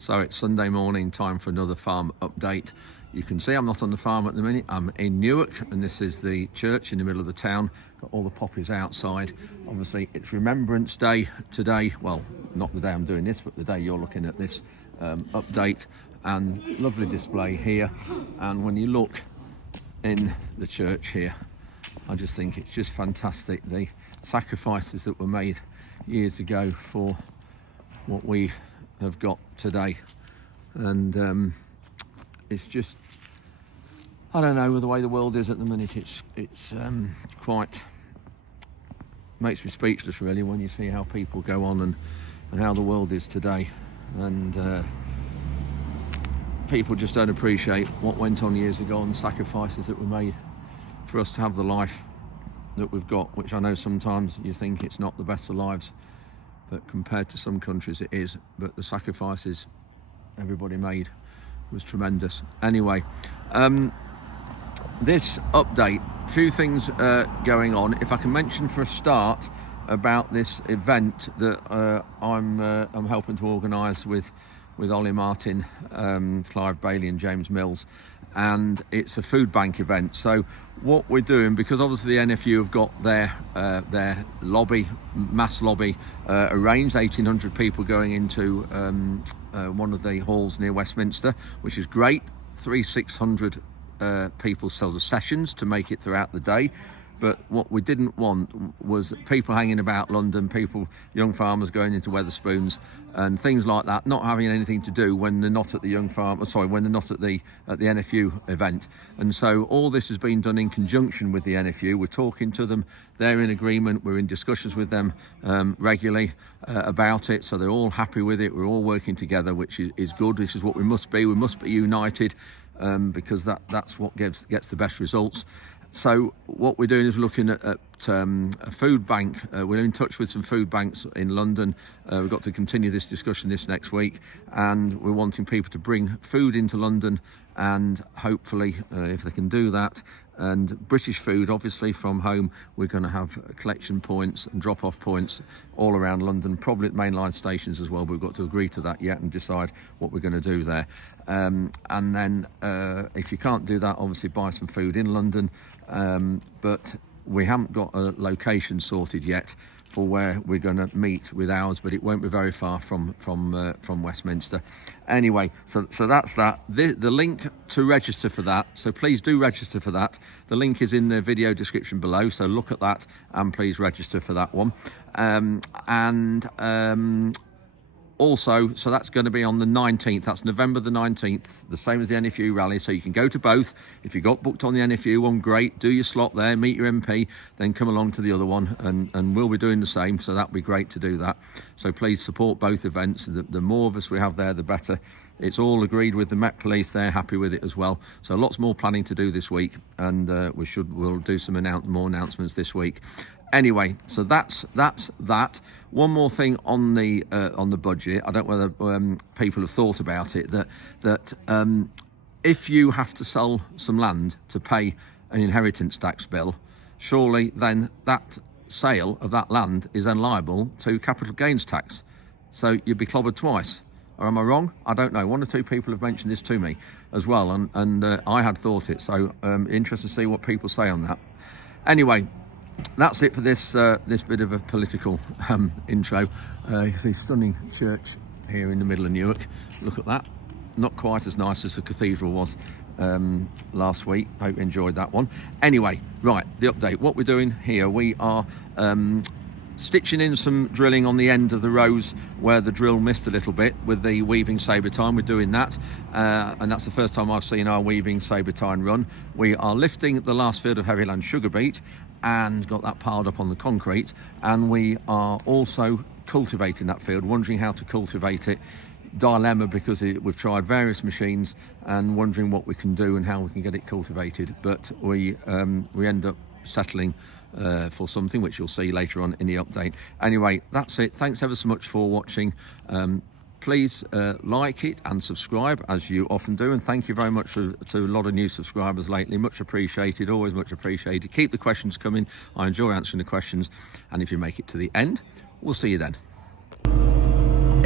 So it's Sunday morning, time for another farm update. You can see I'm not on the farm at the minute, I'm in Newark, and this is the church in the middle of the town. Got all the poppies outside. Obviously it's Remembrance Day today. Well, not the day I'm doing this, but the day you're looking at this update. And lovely display here. And when you look in the church here, I just think it's just fantastic. The sacrifices that were made years ago for what we have got today. And it's just, I don't know, with the way the world is at the minute, it's quite, makes me speechless really when you see how people go on and how the world is today. And people just don't appreciate what went on years ago and the sacrifices that were made for us to have the life that we've got, which I know sometimes you think it's not the best of lives, but compared to some countries it is. But the sacrifices everybody made was tremendous. Anyway, this update, a few things going on. If I can mention for a start about this event that I'm helping to organise with Ollie Martin, Clive Bailey and James Mills, and it's a food bank event. So what we're doing, because obviously the NFU have got their lobby, mass lobby arranged, 1,800 people going into one of the halls near Westminster, which is great. 600 people sell the sessions to make it throughout the day. But what we didn't want was people hanging about London, people, young farmers going into Wetherspoons and things like that, not having anything to do when they're not at the when they're not at the NFU event. And so all this has been done in conjunction with the NFU. We're talking to them, they're in agreement, we're in discussions with them regularly about it, so they're all happy with it. We're all working together, which is good. This is what we must be united, because that's what gets the best results. So what we're doing is looking at a food bank. We're in touch with some food banks in London. We've got to continue this discussion this next week, and we're wanting people to bring food into London, and hopefully if they can do that, and British food obviously from home, we're going to have collection points and drop-off points all around London, probably at mainline stations as well. We've got to agree to that yet and decide what we're going to do there. And then if you can't do that, obviously buy some food in London, but we haven't got a location sorted yet for where we're going to meet with ours, but it won't be very far from Westminster. Anyway, so that's that. The link to register for that, so please do register for that. The link is in the video description below, so look at that and please register for that one. Also, so that's going to be on the 19th. That's November the 19th, the same as the NFU rally. So you can go to both. If you got booked on the NFU one, great. Do your slot there, meet your MP, then come along to the other one, and we'll be doing the same. So that'd be great to do that. So please support both events. The more of us we have there, the better. It's all agreed with the Met Police. They're happy with it as well. So lots more planning to do this week, and we'll do some more announcements this week. Anyway, so that's that. One more thing on the budget. I don't know whether people have thought about it, that if you have to sell some land to pay an inheritance tax bill, surely then that sale of that land is then liable to capital gains tax. So you'd be clobbered twice. Or am I wrong? I don't know. One or two people have mentioned this to me as well, and I had thought it. So interested to see what people say on that. Anyway, that's it for this bit of a political intro. The stunning church here in the middle of Newark. Look at that. Not quite as nice as the cathedral was last week. Hope you enjoyed that one. Anyway, right, the update. What we're doing here, we are stitching in some drilling on the end of the rows where the drill missed a little bit with the weaving sabre tine. We're doing that, and that's the first time I've seen our weaving sabre tine run. We are lifting the last field of heavyland sugar beet and got that piled up on the concrete, and we are also cultivating that field, wondering how to cultivate it. Dilemma, because we've tried various machines and wondering what we can do and how we can get it cultivated, but we end up settling for something which you'll see later on in the update. Anyway, that's it. Thanks ever so much for watching. Please like it and subscribe, as you often do, and thank you very much to a lot of new subscribers lately. Much appreciated, always much appreciated. Keep the questions coming. I enjoy answering the questions, and if you make it to the end, we'll see you then.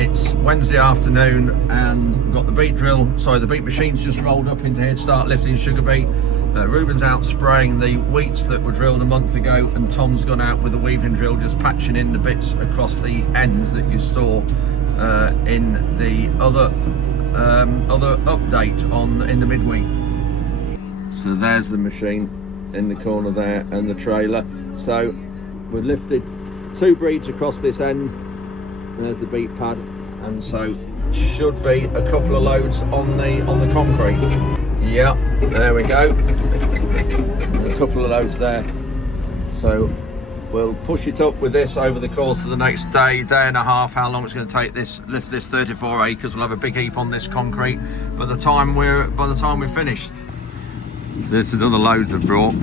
It's Wednesday afternoon and we've got the beet machine's just rolled up into here to start lifting sugar beet. Ruben's out spraying the wheats that were drilled a month ago, and Tom's gone out with a weaving drill just patching in the bits across the ends that you saw in the other update in the midweek. So there's the machine in the corner there and the trailer. So we've lifted 2 breeds across this end. There's the beet pad, and so should be a couple of loads on the concrete. Yeah, there we go. And a couple of loads there. So we'll push it up with this over the course of the next day and a half. How long it's going to take lift this 34 acres. We'll have a big heap on this concrete by the time we're finished. So this is another load they've brought.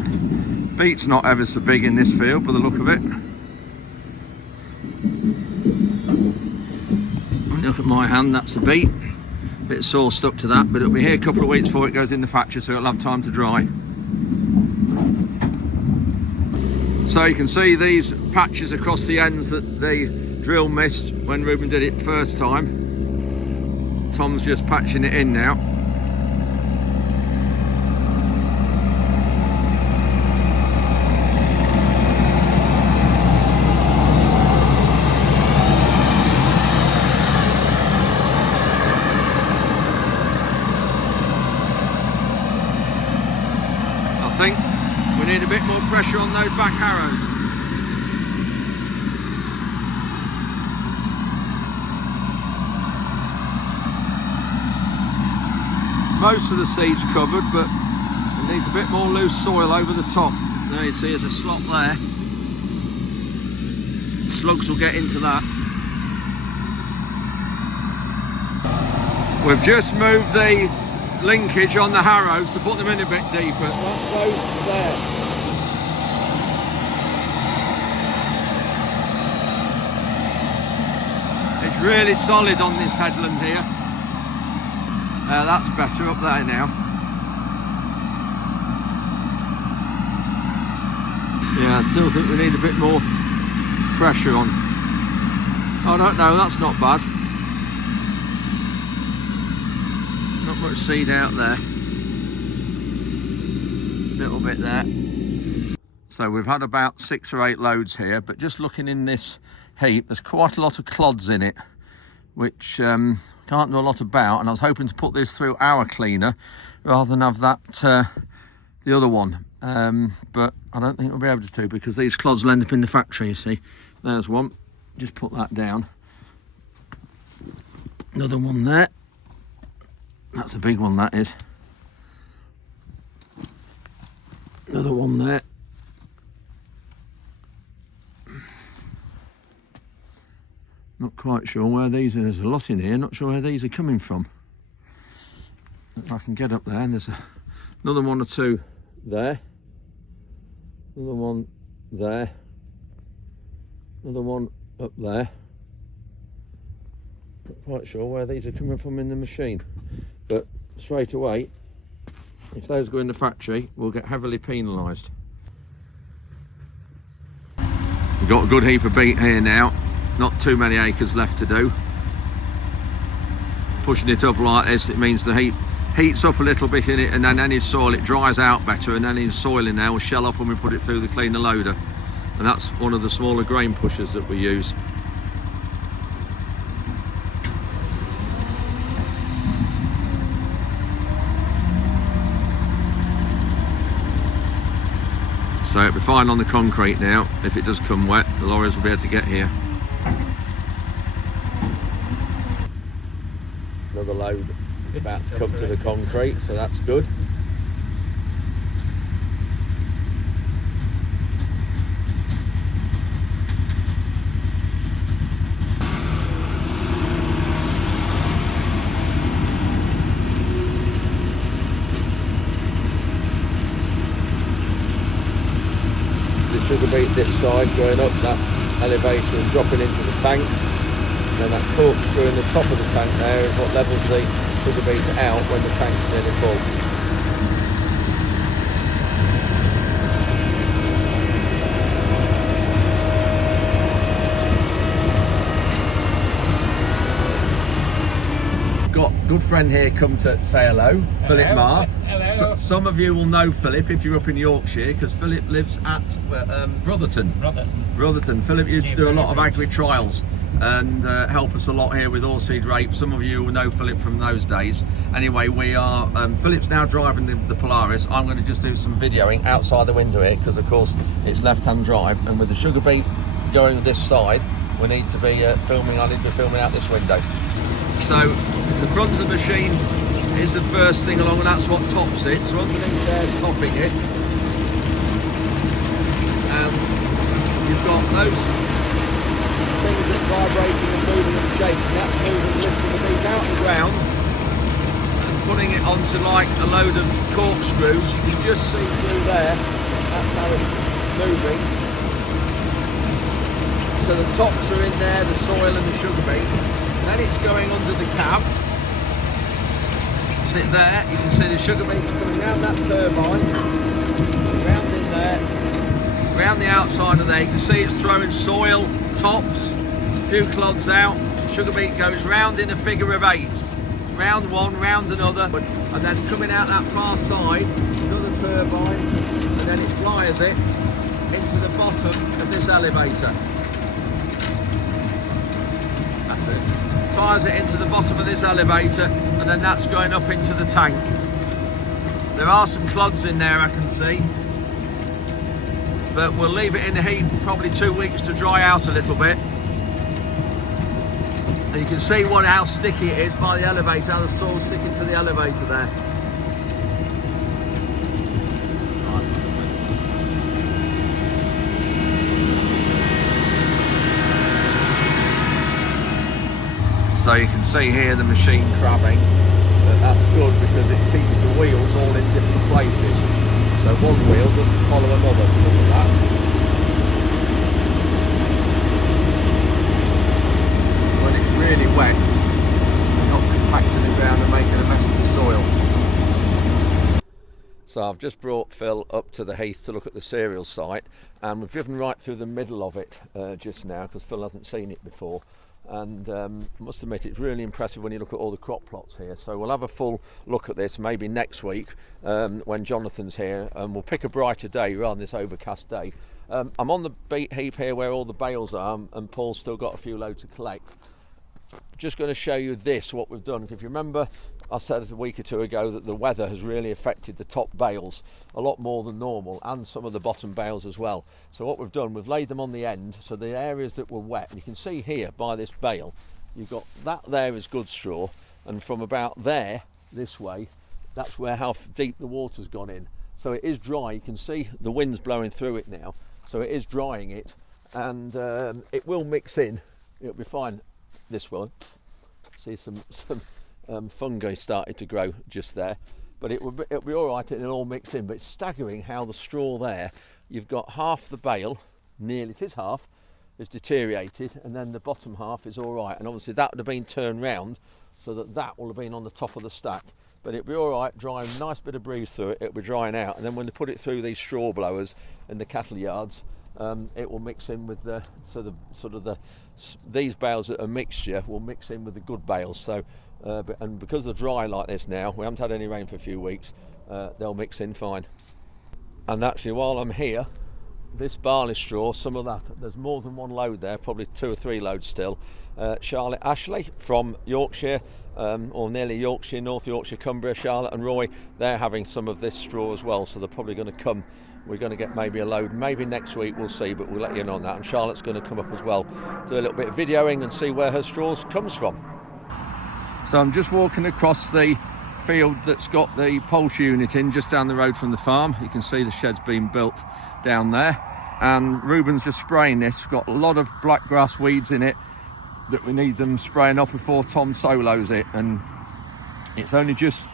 Beet's not ever so big in this field by the look of it. Look at my hand, that's a beet. Bit sore stuck to that, but it'll be here a couple of weeks before it goes in the factory, so it'll have time to dry. So you can see these patches across the ends that the drill missed when Ruben did it first time. Tom's just patching it in now. I think we need a bit more pressure on those back harrows. Most of the seed's covered, but it needs a bit more loose soil over the top. There you see there's a slot there. Slugs will get into that. We've just moved the linkage on the harrows to put them in a bit deeper. That goes there. It's really solid on this headland here. That's better up there now. Yeah, I still think we need a bit more pressure on. I don't know, that's not bad. Not much seed out there. Little bit there. So we've had about 6 or 8 loads here, but just looking in this heap, there's quite a lot of clods in it, which can't do a lot about, and I was hoping to put this through our cleaner rather than have that the other one, but I don't think we'll be able to because these clods will end up in the factory. You see, there's one, just put that down. Another one there. That's a big one, that is. Another one there. Not quite sure where these are. There's a lot in here, not sure where these are coming from. If I can get up there, and there's another 1 or 2 there. Another one there. Another one up there. Not quite sure where these are coming from in the machine. But straight away, if those go in the factory, we'll get heavily penalised. We've got a good heap of beet here now. Not too many acres left to do. Pushing it up like this, it means the heat heats up a little bit in it, and then any soil, it dries out better, and any soil in there will shell off when we put it through the cleaner loader. And that's one of the smaller grain pushers that we use. So it'll be fine on the concrete now. If it does come wet, the lorries will be able to get here. Another load about to come to the concrete, so that's good. Sugar beet this side going up that elevation and dropping into the tank, and then that corkscrew in the top of the tank there is what levels the sugar beet out when the tank's nearly full. good friend here come to say hello, Philip Marr. Hello. Some of you will know Philip if you're up in Yorkshire, because Philip lives at Brotherton. Philip used to do a lot of agri trials and help us a lot here with oilseed rape. Some of you will know Philip from those days. Anyway, we are Philip's now driving the Polaris. I'm going to just do some videoing outside the window here, because of course it's left-hand drive, and with the sugar beet going this side, we need to be filming. I need to be filming out this window. So the front of the machine is the first thing along, and that's what tops it. So underneath there's topping it, and you've got those things that vibrating and moving and shaking. That's moving, lifting the beet out of the ground and putting it onto like a load of corkscrews. You can just see through there. That's how it's moving. So the tops are in there, the soil and the sugar beet. Then it's going under the cab. Sit there, you can see the sugar beet coming round that turbine, round in there, round the outside of there. You can see it's throwing soil, tops, a few clods out. Sugar beet goes round in a figure of 8. Round one, round another, and then coming out that far side, another turbine, and then it flies it into the bottom of this elevator. That's it. Fires it into the bottom of this elevator, and then that's going up into the tank. There are some clods in there, I can see, but we'll leave it in the heat probably 2 weeks to dry out a little bit. And you can see how sticky it is by the elevator, how the soil's sticking to the elevator there. So you can see here the machine crabbing, but that's good because it keeps the wheels all in different places. So one wheel doesn't follow another. Look at that. So when it's really wet, you're not compacting the ground and making a mess of the soil. So I've just brought Phil up to the heath to look at the cereal site, and we've driven right through the middle of it just now, because Phil hasn't seen it before. And I must admit, it's really impressive when you look at all the crop plots here. So we'll have a full look at this maybe next week when Jonathan's here, and we'll pick a brighter day rather than this overcast day. I'm on the beet heap here where all the bales are, and Paul's still got a few loads to collect. Just going to show you this, what we've done. If you remember, I said a week or two ago that the weather has really affected the top bales a lot more than normal, and some of the bottom bales as well. So what we've done, we've laid them on the end, so the areas that were wet, and you can see here by this bale, you've got that there is good straw, and from about there, this way, that's where how deep the water's gone in. So it is dry, you can see the wind's blowing through it now, so it is drying it, and it will mix in, it'll be fine. This one, see some fungi started to grow just there, but it'll be all right, it'll all mix in. But it's staggering how the straw there, you've got half the bale, nearly, it is half, is deteriorated, and then the bottom half is all right. And obviously that would have been turned round so that will have been on the top of the stack. But it'll be all right, drying, nice bit of breeze through it, it'll be drying out. And then when they put it through these straw blowers in the cattle yards, it will mix in with these bales that are mixture will mix in with the good bales. So and because they're dry like this now, we haven't had any rain for a few weeks, they'll mix in fine. And actually, while I'm here, this barley straw, some of that, there's more than one load there, probably 2 or 3 loads still. Charlotte Ashley from Yorkshire, or nearly Yorkshire, North Yorkshire, Cumbria, Charlotte and Roy, they're having some of this straw as well, so they're probably going to come. We're going to get maybe a load, maybe next week, we'll see, but we'll let you know on that. And Charlotte's going to come up as well, do a little bit of videoing and see where her straws comes from. So I'm just walking across the field that's got the poultry unit in, just down the road from the farm. You can see the shed's being built down there, and Ruben's just spraying this. We've got a lot of black grass weeds in it that we need them spraying off before Tom solos it, and it's only just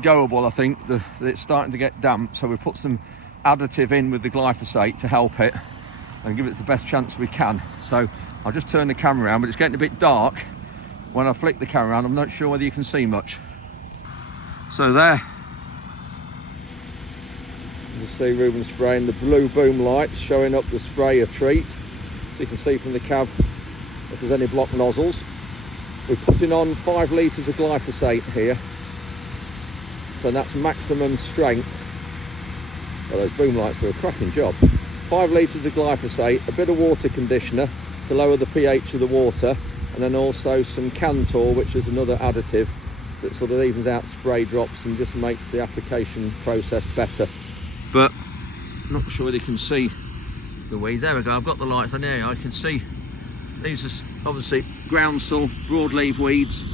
goable, I think. It's starting to get damp, so we put some additive in with the glyphosate to help it and give it the best chance we can. So I'll just turn the camera around, but it's getting a bit dark. When I flick the camera around, I'm not sure whether you can see much. So there, you see Ruben spraying the blue boom lights, showing up the sprayer treat, so you can see from the cab if there's any blocked nozzles. We're putting on 5 litres of glyphosate here, so that's maximum strength. Well, those boom lights do a cracking job. 5 litres of glyphosate, a bit of water conditioner to lower the pH of the water, and then also some Cantor, which is another additive that sort of evens out spray drops and just makes the application process better. But I'm not sure whether you can see the weeds. There we go, I've got the lights on here. I can see these are obviously groundsel, broadleaf weeds,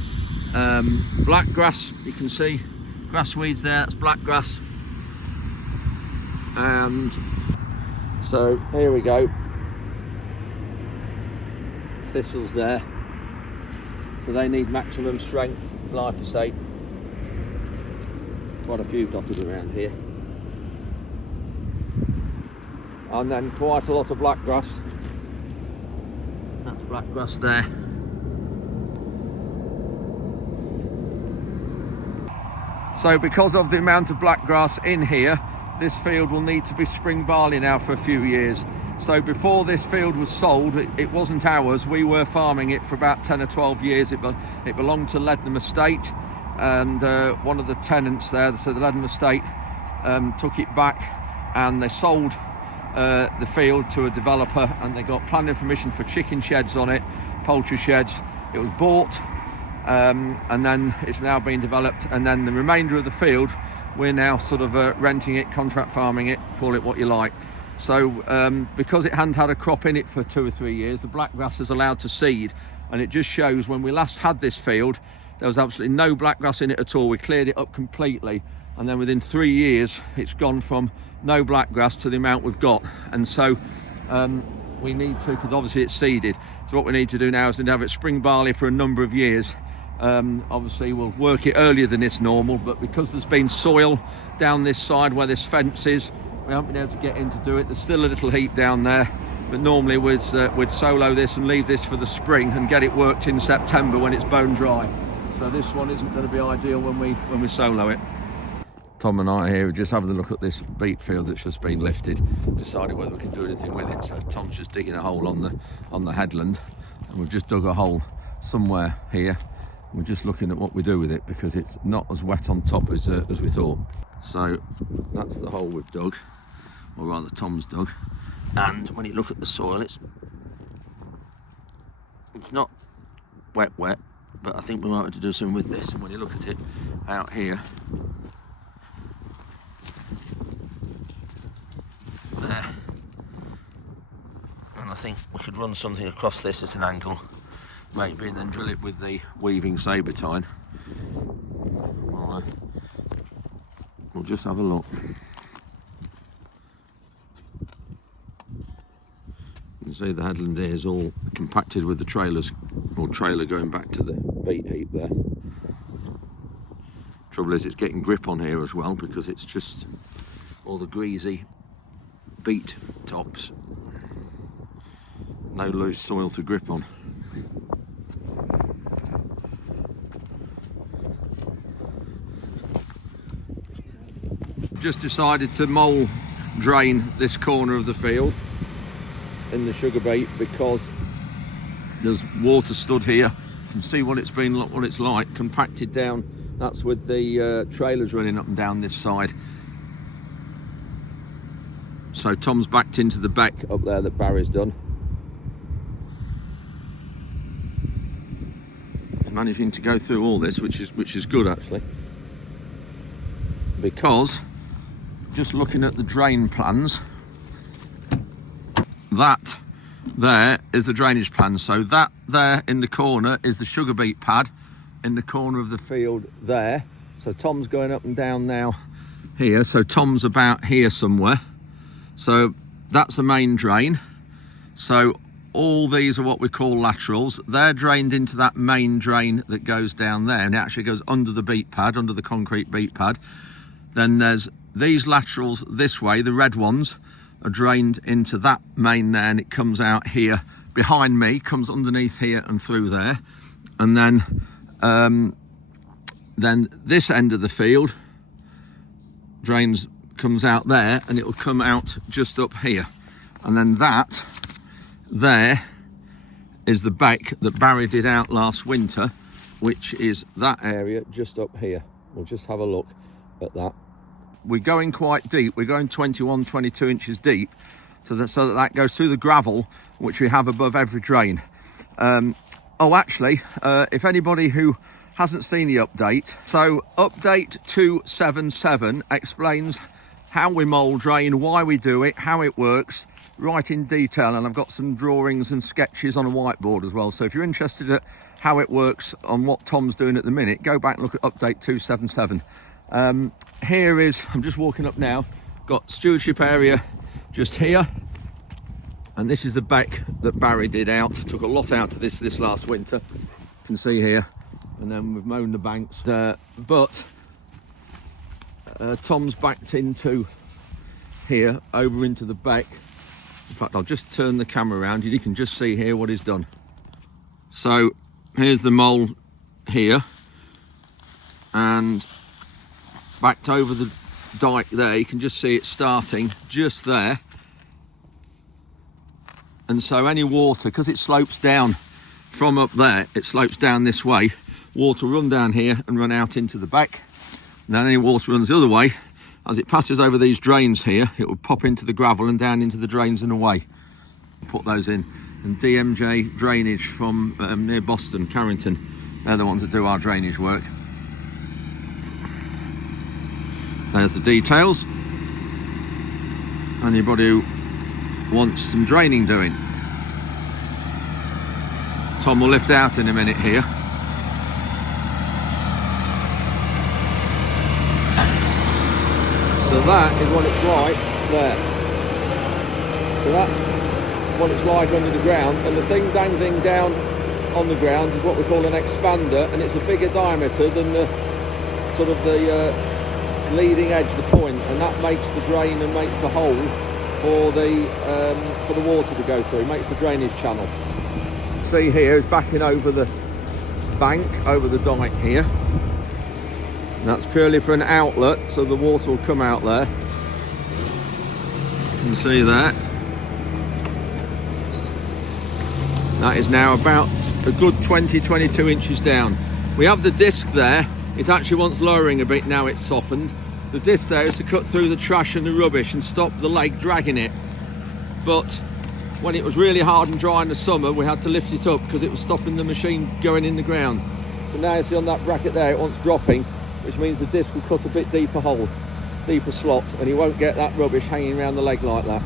black grass. You can see grass weeds there, that's black grass. And so here we go, thistles there, so they need maximum strength glyphosate. Quite a few dotted around here, and then quite a lot of black grass. That's black grass there. So because of the amount of black grass in here, this field will need to be spring barley now for a few years. So before this field was sold, it wasn't ours. We were farming it for about 10 or 12 years. It belonged to Leadenham Estate, and one of the tenants there, so the Leadenham Estate, took it back, and they sold the field to a developer, and they got planning permission for chicken sheds on it, poultry sheds. It was bought, and then it's now been developed, and then the remainder of the field we're now sort of renting it, contract farming it, call it what you like. So because it hadn't had a crop in it for 2 or 3 years, the black grass is allowed to seed, and it just shows when we last had this field there was absolutely no black grass in it at all. We cleared it up completely, and then within 3 years it's gone from no black grass to the amount we've got. And so we need to, because obviously it's seeded, so what we need to do now is to have it spring barley for a number of years. Obviously we'll work it earlier than it's normal, but because there's been soil down this side where this fence is, we haven't been able to get in to do it. There's still a little heap down there, but normally we'd solo this and leave this for the spring and get it worked in September when it's bone dry. So this one isn't going to be ideal when we solo it. Tom and I here are just having a look at this beet field that's just been lifted, deciding whether we can do anything with it. So Tom's just digging a hole on the headland, and we've just dug a hole somewhere here. We're just looking at what we do with it, because it's not as wet on top as we thought. So that's the hole we've dug, or rather Tom's dug, and when you look at the soil, it's not wet, but I think we might have to do something with this. And when you look at it out here, there, and I think we could run something across this at an angle, maybe, and then drill it with the weaving sabre tine. We'll just have a look. You can see the headland here is all compacted with the trailers, or trailer going back to the beet heap there. Trouble is, it's getting grip on here as well, because it's just all the greasy beet tops. No loose soil to grip on. Just decided to mole drain this corner of the field in the sugar beet, because there's water stood here. You can see what it's like, compacted down. That's with the trailers running up and down this side. So Tom's backed into the beck up there that Barry's done. He's managing to go through all this, which is good actually, because just looking at the drain plans, that there is the drainage plan. So that there in the corner is the sugar beet pad in the corner of the field there. So Tom's going up and down now here. So Tom's about here somewhere. So that's the main drain. So all these are what we call laterals. They're drained into that main drain that goes down there, and it actually goes under the beet pad, under the concrete beet pad. Then there's these laterals this way, the red ones are drained into that main there, and it comes out here behind me, comes underneath here and through there. And then this end of the field comes out there, and it will come out just up here. And then that there is the beck that Barry did out last winter, which is that area just up here. We'll just have a look at that. We're going quite deep. We're going 21, 22 inches deep, so that goes through the gravel, which we have above every drain. Oh, actually, if anybody who hasn't seen the update, so update 277 explains how we mould drain, why we do it, how it works, right in detail, and I've got some drawings and sketches on a whiteboard as well. So if you're interested at how it works on what Tom's doing at the minute, go back and look at update 277. Here is, I'm just walking up now, got stewardship area just here, and this is the beck that Barry did out. Took a lot out of this last winter, you can see here, and then we've mown the banks, but Tom's backed into here, over into the beck. In fact, I'll just turn the camera around and you can just see here what he's done. So here's the mole here, and backed over the dike there, you can just see it starting just there. And so any water, because it slopes down from up there, it slopes down this way, water will run down here and run out into the beck. And then any water runs the other way, as it passes over these drains here, it will pop into the gravel and down into the drains and away. Put those in. And DMJ Drainage from near Boston, Carrington, they're the ones that do our drainage work. There's the details. Anybody who wants some draining doing. Tom will lift out in a minute here. So that is what it's like there. So that's what it's like under the ground, and the thing dangling down on the ground is what we call an expander, and it's a bigger diameter than the sort of the leading edge, the point, and that makes the drain and makes the hole for the water to go through. It makes the drainage channel. See here is backing over the bank, over the dike here. And that's purely for an outlet, so the water will come out there. You can see that. That is now about a good 20-22 inches down. We have the disc there. It actually wants lowering a bit now it's softened. The disc there is to cut through the trash and the rubbish and stop the lake dragging it. But when it was really hard and dry in the summer, we had to lift it up because it was stopping the machine going in the ground. So now you see on that bracket there, it wants dropping, which means the disc will cut a bit deeper hole, deeper slot, and you won't get that rubbish hanging around the leg like that.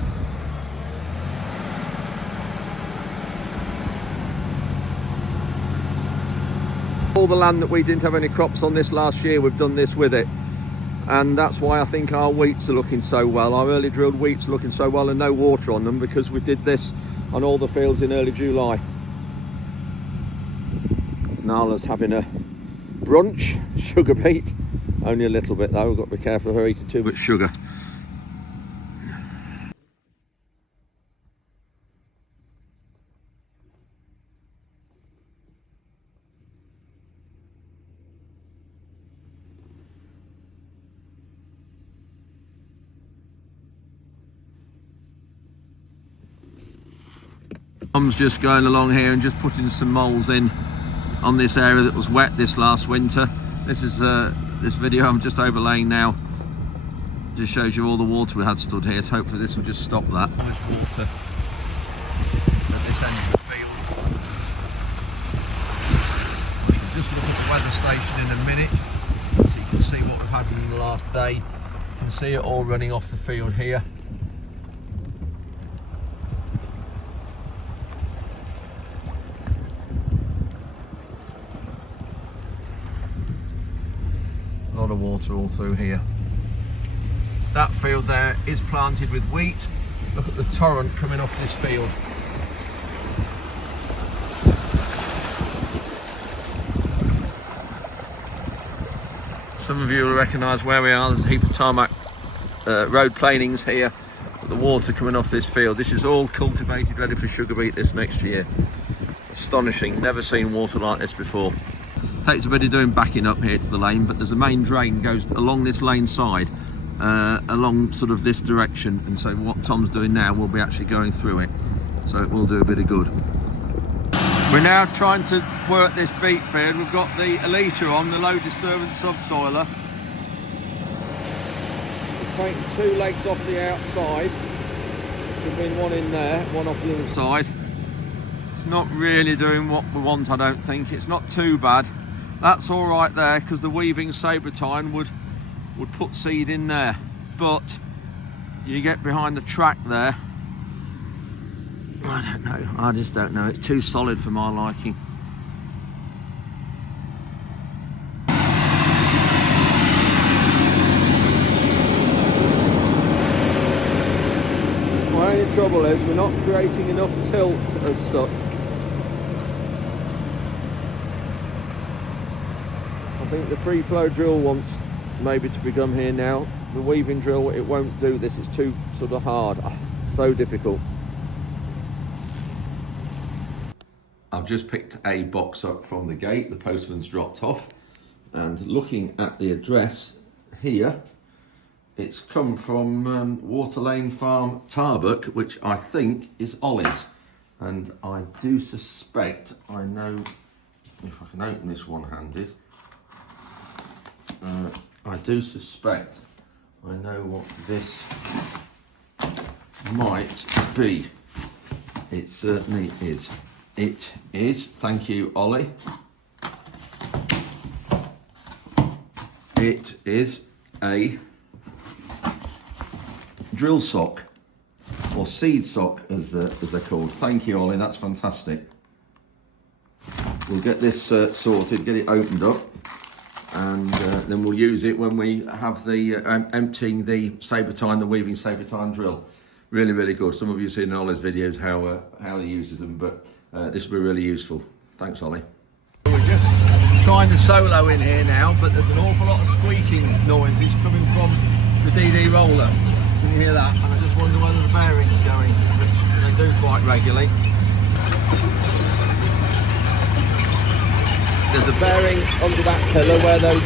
All the land that we didn't have any crops on this last year, we've done this with it. And that's why I think our wheats are looking so well. Our early drilled wheats are looking so well and no water on them, because we did this on all the fields in early July. Nala's having a brunch, sugar beet. Only a little bit though, we've got to be careful of her eating too much sugar. Tom's just going along here and just putting some moles in on this area that was wet this last winter. This is this video I'm just overlaying now. Just shows you all the water we had stood here, so hopefully this will just stop that. All this water at this end of the field. We can just look at the weather station in a minute, so you can see what we've had in the last day. You can see it all running off the field here. A lot of water all through here. That field there is planted with wheat. Look at the torrent coming off this field. Some of you will recognise where we are. There's a heap of tarmac road planings here. The water coming off this field. This is all cultivated, ready for sugar beet this next year. Astonishing, never seen water like this before. Takes a bit of doing backing up here to the lane, but there's a main drain goes along this lane side, along sort of this direction, and so what Tom's doing now will be actually going through it, so it will do a bit of good. We're now trying to work this beet field. We've got the Elita on, the low disturbance subsoiler. We're taking 2 legs off the outside. There's been one in there, one off the other side. It's not really doing what we want, I don't think. It's not too bad. That's all right there, because the weaving sabrotine would put seed in there. But you get behind the track there, I don't know, I just don't know. It's too solid for my liking. My only trouble is we're not creating enough tilt as such. I think the free flow drill wants maybe to become here now. The weaving drill, it won't do this, it's too sort of hard. So difficult. I've just picked a box up from the gate, the postman's dropped off, and looking at the address here, it's come from Water Lane Farm, Tarbuck, which I think is Ollie's. And I do suspect, I know, if I can open this one-handed, I do suspect I know what this might be. It certainly is. It is, thank you, Ollie. It is a drill sock, or seed sock as they're called. Thank you, Ollie, that's fantastic. We'll get this sorted, get it opened up, and then we'll use it when we have the emptying the sabrotine, the weaving sabrotine drill. Really, really good. Some of you have seen in Ollie's videos how he uses them, but this will be really useful. Thanks, Ollie. We're just trying to solo in here now, but there's an awful lot of squeaking noises coming from the DD roller. Can you hear that? And I just wonder whether the bearing's going, which they do quite regularly. There's a bearing under that pillar where those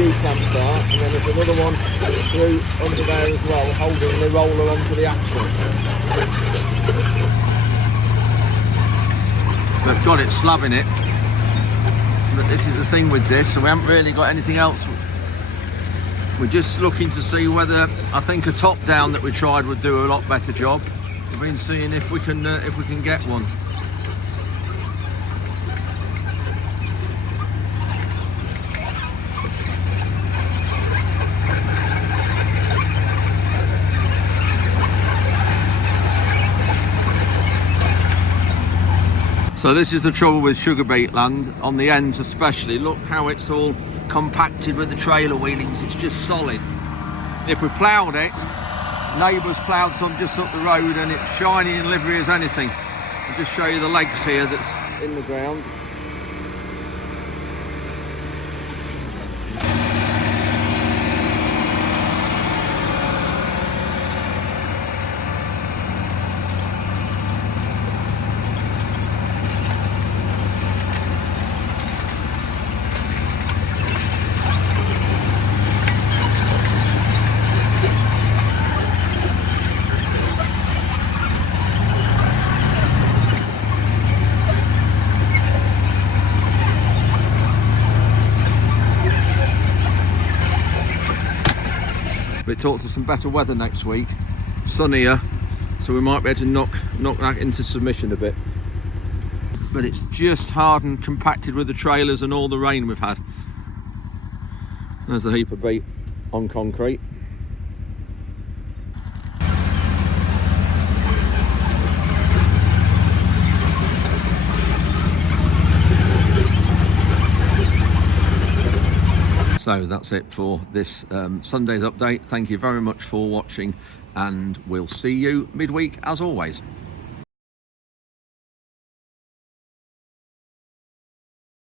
U-clamps are, and then there's another one through under there as well, holding the roller onto the axle. We've got it slabbing it, but this is the thing with this, so we haven't really got anything else. We're just looking to see whether, I think a top down that we tried would do a lot better job. We've been seeing if we can get one. So this is the trouble with sugar beet land, on the ends especially. Look how it's all compacted with the trailer wheelings, it's just solid. If we ploughed it, neighbours ploughed some just up the road and it's shiny and livery as anything. I'll just show you the legs here that's in the ground. But it talks of some better weather next week, sunnier, so we might be able to knock that into submission a bit. But it's just hard and compacted with the trailers and all the rain we've had. There's a heap of beet on concrete. So that's it for this Sunday's update. Thank you very much for watching, and we'll see you midweek as always.